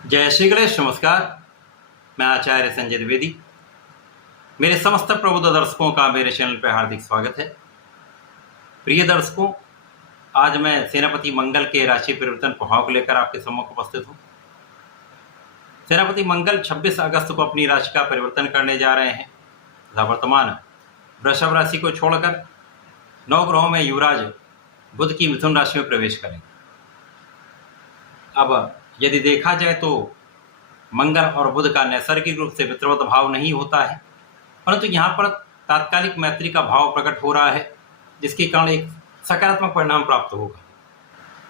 जय श्री गणेश। नमस्कार। मैं आचार्य संजय द्विवेदी। मेरे समस्त प्रबुद्ध दर्शकों का मेरे चैनल पर हार्दिक स्वागत है। प्रिय दर्शकों, आज मैं सेनापति मंगल के राशि परिवर्तन प्रभाव को लेकर आपके सम्मुख उपस्थित हूँ। सेनापति मंगल 26 अगस्त को अपनी राशि का परिवर्तन करने जा रहे हैं तथा वर्तमान वृषभ राशि को छोड़कर 9 ग्रहों में युवराज बुध की मिथुन राशि में प्रवेश करेंगे। अब यदि देखा जाए तो मंगल और बुध का नैसर्गिक रूप से मित्रवत भाव नहीं होता है, परंतु यहाँ पर तात्कालिक मैत्री का भाव प्रकट हो रहा है, जिसके कारण एक सकारात्मक परिणाम प्राप्त होगा।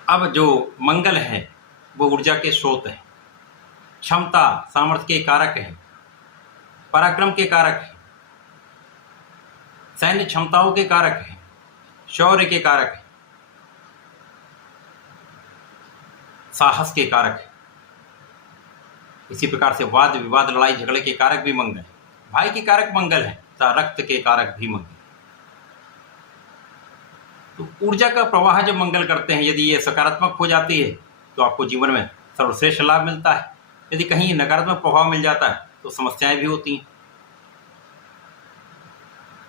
अब जो मंगल है वो ऊर्जा के स्रोत हैं, क्षमता सामर्थ्य के कारक हैं, पराक्रम के कारक हैं, सैन्य क्षमताओं के कारक हैं, शौर्य के कारक हैं, साहस के कारक है। इसी प्रकार से वाद विवाद लड़ाई झगड़े के कारक भी मंगल है, भाई के कारक मंगल है तथा रक्त के कारक भी मंगल। तो ऊर्जा का प्रवाह जब मंगल करते हैं, यदि ये सकारात्मक हो जाती है तो आपको जीवन में सर्वश्रेष्ठ लाभ मिलता है। यदि कहीं नकारात्मक प्रभाव मिल जाता है तो समस्याएं भी होती हैं।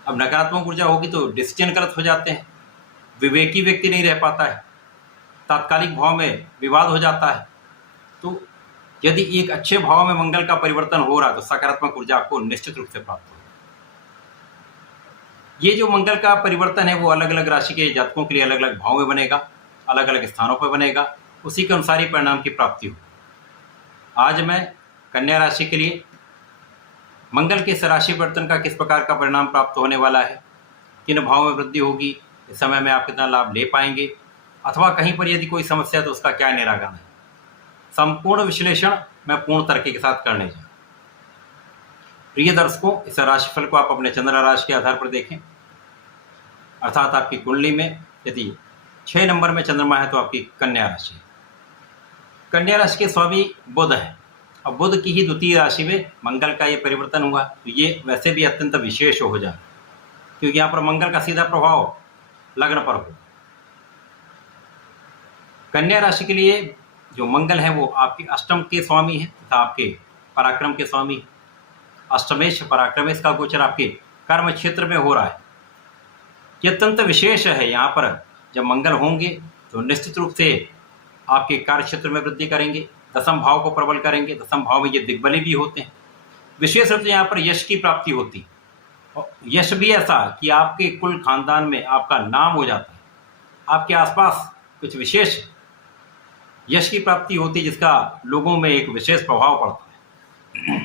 अब नकारात्मक ऊर्जा होगी तो डिसीजन गलत हो जाते हैं, विवेकी व्यक्ति नहीं रह पाता है, तात्कालिक भाव में विवाद हो जाता है। तो यदि एक अच्छे भाव में मंगल का परिवर्तन हो रहा है तो सकारात्मक ऊर्जा आपको निश्चित रूप से प्राप्त होगी। ये जो मंगल का परिवर्तन है वो अलग अलग राशि के जातकों के लिए अलग अलग भाव में बनेगा, अलग अलग स्थानों पर बनेगा, उसी के अनुसार ही परिणाम की प्राप्ति होगी। आज मैं कन्या राशि के लिए मंगल के इस राशि परिवर्तन का किस प्रकार का परिणाम प्राप्त होने वाला है, किन भाव में वृद्धि होगी, इस समय में आप कितना लाभ ले पाएंगे, अथवा कहीं पर यदि कोई समस्या तो उसका क्या निराकरण है, संपूर्ण विश्लेषण मैं पूर्ण तर्क के साथ करने जा रहा हूं। प्रिय दर्शकों, इस राशिफल को आप अपने चंद्र राशि के आधार पर देखें, अर्थात आपकी कुंडली में यदि 6 नंबर में चंद्रमा है तो आपकी कन्या राशि है। कन्या राशि के स्वामी बुध है। अब बुध की ही द्वितीय राशि में मंगल का ये परिवर्तन हुआ तो ये वैसे भी अत्यंत विशेष हो जाए, क्योंकि यहाँ पर मंगल का सीधा प्रभाव लग्न पर हो। कन्या राशि के लिए जो मंगल है वो आपके अष्टम के स्वामी है तथा आपके पराक्रम के स्वामी है। अष्टमेश पराक्रमेश का गोचर आपके कर्म क्षेत्र में हो रहा है। ये अत्यंत विशेष है। यहाँ पर जब मंगल होंगे तो निश्चित रूप से आपके कार्य क्षेत्र में वृद्धि करेंगे, दसम भाव को प्रबल करेंगे। दसम भाव में ये दिग्बली भी होते हैं। विशेष रूप से यहाँ पर यश की प्राप्ति होती है, और यश भी ऐसा कि आपके कुल खानदान में आपका नाम हो जाता है, आपके आसपास कुछ विशेष यश की प्राप्ति होती है, जिसका लोगों में एक विशेष प्रभाव पड़ता है।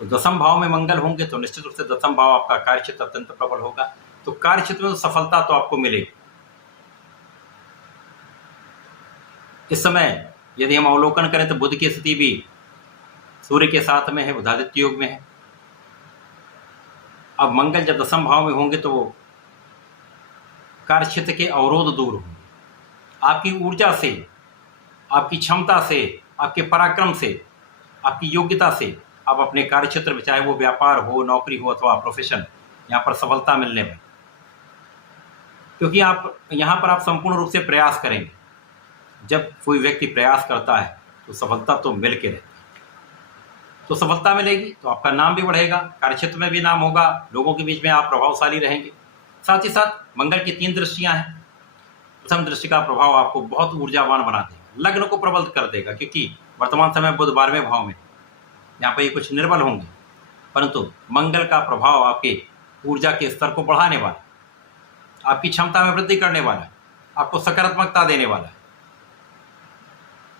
तो दसम भाव में मंगल होंगे तो निश्चित रूप से दसम भाव आपका कार्य क्षेत्र अत्यंत प्रबल होगा, तो कार्य क्षेत्र में सफलता तो आपको मिलेगी। इस समय यदि हम अवलोकन करें तो बुध की स्थिति भी सूर्य के साथ में है, बुधादित्य योग में है। अब मंगल जब दसम भाव में होंगे तो वो कार्य क्षेत्र के अवरोध दूर होंगे। आपकी ऊर्जा से, आपकी क्षमता से, आपके पराक्रम से, आपकी योग्यता से आप अपने कार्य क्षेत्र में, चाहे वो व्यापार हो, नौकरी हो अथवा प्रोफेशन, यहाँ पर सफलता मिलने में, क्योंकि आप यहाँ पर आप संपूर्ण रूप से प्रयास करेंगे। जब कोई व्यक्ति प्रयास करता है तो सफलता तो मिल के रहती है। तो सफलता मिलेगी तो आपका नाम भी बढ़ेगा, कार्य क्षेत्र में भी नाम होगा, लोगों के बीच में आप प्रभावशाली रहेंगे। साथ ही साथ मंगल की 3 दृष्टियाँ हैं। प्रथम दृष्टि का प्रभाव आपको बहुत ऊर्जावान बना देगा, लग्न को प्रबल कर देगा, क्योंकि वर्तमान समय बुध 12वें भाव में, यहाँ पर ये कुछ निर्बल होंगे, परंतु मंगल का प्रभाव आपके ऊर्जा के स्तर को बढ़ाने वाला, आपकी क्षमता में वृद्धि करने वाला है, आपको सकारात्मकता देने वाला है।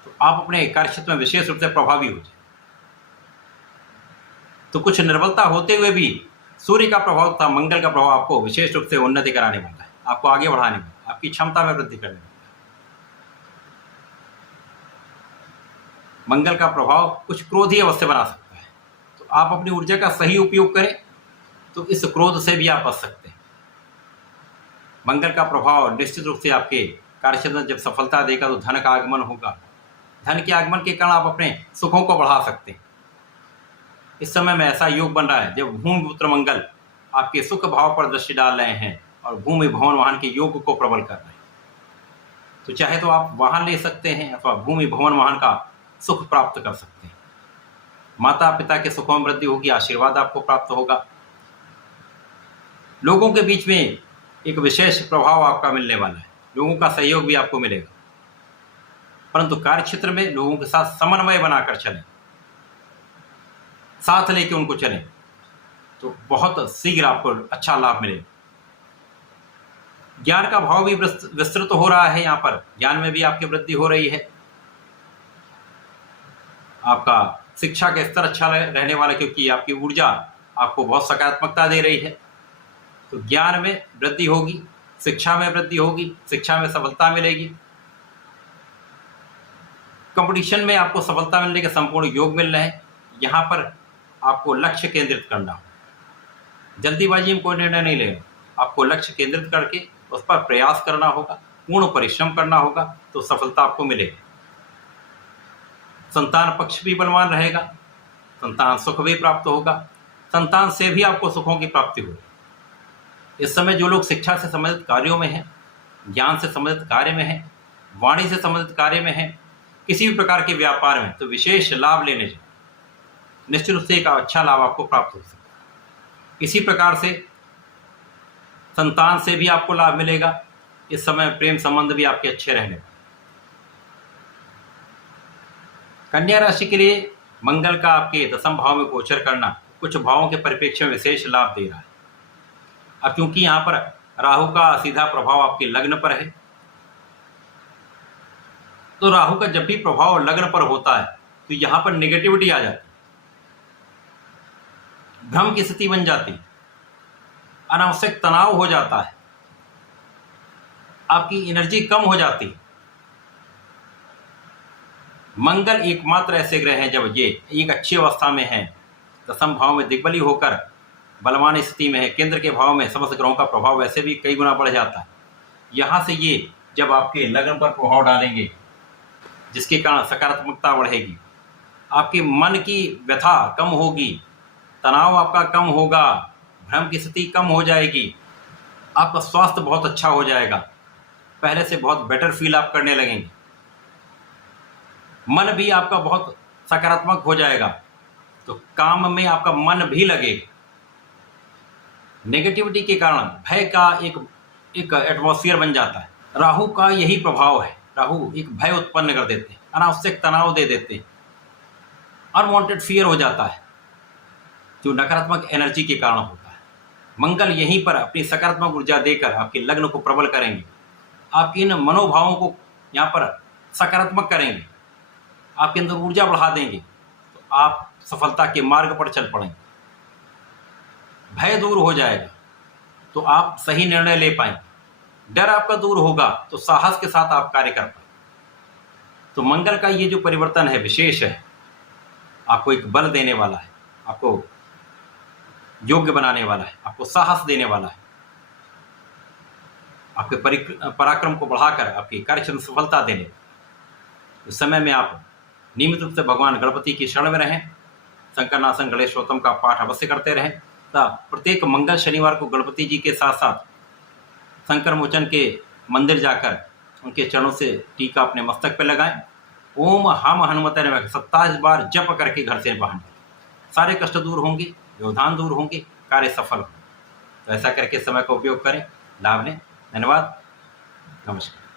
तो आप अपने कार्यक्षेत्र में विशेष रूप से प्रभावी हो जाए। तो कुछ निर्बलता होते हुए भी सूर्य का प्रभाव तथा मंगल का प्रभाव आपको विशेष रूप से उन्नति कराने वाला है, आपको आगे बढ़ाने वाला है, आपकी क्षमता में वृद्धि करने वाला है। मंगल का प्रभाव कुछ क्रोधी अवस्था बना सकता है, तो आप अपनी ऊर्जा का सही उपयोग करें तो इस क्रोध से भी आप बच सकते हैं। मंगल का प्रभाव निश्चित रूप से आपके कार्यक्षेत्र में जब सफलता देगा तो धन का आगमन होगा। धन के आगमन के कारण आप अपने सुखों को बढ़ा सकते हैं। इस समय में ऐसा योग बन रहा है जब भूमिपुत्र मंगल आपके सुख भाव पर दृष्टि डाल रहे हैं और भूमि भवन वाहन के योग को प्रबल कर रहे हैं। तो चाहे तो आप वाहन ले सकते हैं अथवा भूमि भवन वाहन का सुख प्राप्त कर सकते हैं। माता पिता के सुखों में वृद्धि होगी, आशीर्वाद आपको प्राप्त होगा। लोगों के बीच में एक विशेष प्रभाव आपका मिलने वाला है, लोगों का सहयोग भी आपको मिलेगा। परंतु कार्य क्षेत्र में लोगों के साथ समन्वय बनाकर चलें, साथ लेके उनको चलें, तो बहुत शीघ्र आपको अच्छा लाभ मिलेगा। ज्ञान का भाव भी विस्तृत हो रहा है, यहाँ पर ज्ञान में भी आपकी वृद्धि हो रही है। आपका शिक्षा का स्तर अच्छा रहने वाला, क्योंकि आपकी ऊर्जा आपको बहुत सकारात्मकता दे रही है। तो ज्ञान में वृद्धि होगी, शिक्षा में वृद्धि होगी, शिक्षा में सफलता मिलेगी। कंपटीशन में आपको सफलता मिलने के संपूर्ण योग मिल रहे हैं। यहाँ पर आपको लक्ष्य केंद्रित करना हो, जल्दीबाजी में कोई निर्णय नहीं लेना, आपको लक्ष्य केंद्रित करके उस पर प्रयास करना होगा, पूर्ण परिश्रम करना होगा, तो सफलता आपको मिलेगी। संतान पक्ष भी बलवान रहेगा, संतान सुख भी प्राप्त होगा, संतान से भी आपको सुखों की प्राप्ति होगी। इस समय जो लोग शिक्षा से संबंधित कार्यों में हैं, ज्ञान से संबंधित कार्य में हैं, वाणी से संबंधित कार्य में हैं, किसी भी प्रकार के व्यापार में, तो विशेष लाभ लेने चाहिए। निश्चित रूप से एक अच्छा लाभ आपको प्राप्त हो सकता है। इसी प्रकार से संतान से भी आपको लाभ मिलेगा। इस समय प्रेम संबंध भी आपके अच्छे रहने वाले। कन्या राशि के लिए मंगल का आपके दसम भाव में गोचर करना कुछ भावों के परिप्रेक्ष्य में विशेष लाभ दे रहा है। अब क्योंकि यहाँ पर राहु का सीधा प्रभाव आपके लग्न पर है, तो राहु का जब भी प्रभाव लग्न पर होता है तो यहाँ पर नेगेटिविटी आ जाती है, भ्रम की स्थिति बन जाती है, अनावश्यक तनाव हो जाता है, आपकी एनर्जी कम हो जाती है। मंगल एकमात्र ऐसे ग्रह हैं जब ये एक अच्छी अवस्था में है, दसम भाव में दिग्बली होकर बलवान स्थिति में है, केंद्र के भाव में समस्त ग्रहों का प्रभाव वैसे भी कई गुना बढ़ जाता है। यहाँ से ये जब आपके लग्न पर प्रभाव डालेंगे, जिसके कारण सकारात्मकता बढ़ेगी, आपके मन की व्यथा कम होगी, तनाव आपका कम होगा, भ्रम की स्थिति कम हो जाएगी, आपका स्वास्थ्य बहुत अच्छा हो जाएगा, पहले से बहुत बेटर फील आप करने लगेंगे, मन भी आपका बहुत सकारात्मक हो जाएगा, तो काम में आपका मन भी लगेगा। नेगेटिविटी के कारण भय का एक एटमॉस्फेयर बन जाता है। राहु का यही प्रभाव है, राहु एक भय उत्पन्न कर देते हैं, अनावश्यक तनाव दे देते हैं, अनवांटेड फियर हो जाता है, जो नकारात्मक एनर्जी के कारण होता है। मंगल यहीं पर अपनी सकारात्मक ऊर्जा देकर आपके लग्न को प्रबल करेंगे, आपके इन मनोभावों को यहाँ पर सकारात्मक करेंगे, आपके अंदर ऊर्जा बढ़ा देंगे, तो आप सफलता के मार्ग पर चल पड़ेंगे। भय दूर हो जाएगा तो आप सही निर्णय ले पाएंगे, डर आपका दूर होगा तो साहस के साथ आप कार्य कर पाएंगे। तो मंगल का ये जो परिवर्तन है विशेष है, आपको एक बल देने वाला है, आपको योग्य बनाने वाला है, आपको साहस देने वाला है, आपके पराक्रम को बढ़ाकर आपकी कार्यक्षेत्र में सफलता देने। इस समय में आप नियमित रूप से भगवान गणपति की शरण में रहें, शंकरनाशन गणेशोत्तम का पाठ अवश्य करते रहें तथा प्रत्येक मंगल शनिवार को गणपति जी के साथ साथ शंकर मोचन के मंदिर जाकर उनके चरणों से टीका अपने मस्तक पर लगाएं। ओम हम हनुमते नमः 27 बार जप करके घर से बाहर निकलें। सारे कष्ट दूर होंगे, व्यवधान दूर होंगे, कार्य सफल होंगे। तो ऐसा करके समय का उपयोग करें, लाभ लें। धन्यवाद, नमस्कार।